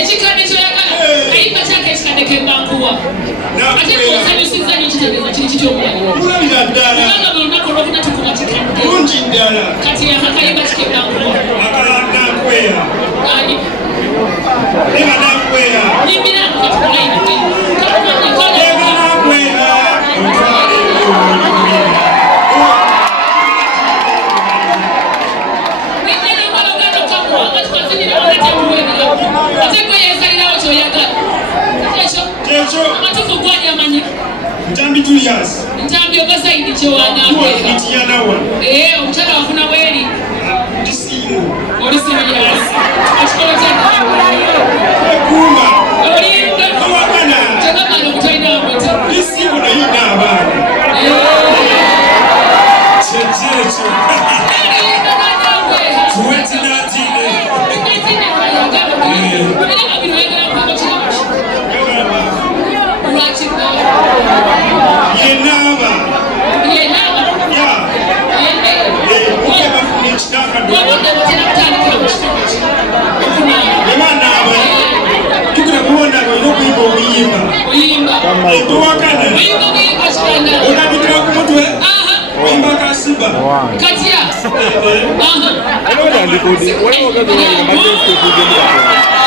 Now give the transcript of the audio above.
ekikande kyoyagala kayimba kyake ekikande kembankuwa ate osanyusiza nyo kitegeeza kiri kikyomulaubanga buli lunaku olwokuna tukuba kikande kati akakayimba kikembankuwa nyimbira Ntambi Julius. Ntambi obasaidi kyowana kweka. Diana wa. Omukyala wafuna bweri. Disimu. Oli serious. Ekikolo ky'ennaku. Kuma. Olinda. Awagana. Kyagambala okutalina amata. Disimu naye n'abaana. Kyekyo. Olinda n'anawe. Tuwetinatine. Tuwetinatine ayagala. Era nga bino oyagala kweko kirabaki. Lwaki Yenaba. Yenaba. Ya. Yenaba. Wabonda batera kutandikira mu kitundu ki. Emanaba. Tukira kuwona olina okuyimba obuyimba. Oyimba. Tuwakana. Oyimba obuyimba kitanda. Olabikira ku mutwe. Oyimba kasiba. Katya. Waliwo tandikudde. Waliwo gazi wali na majestic kugenda.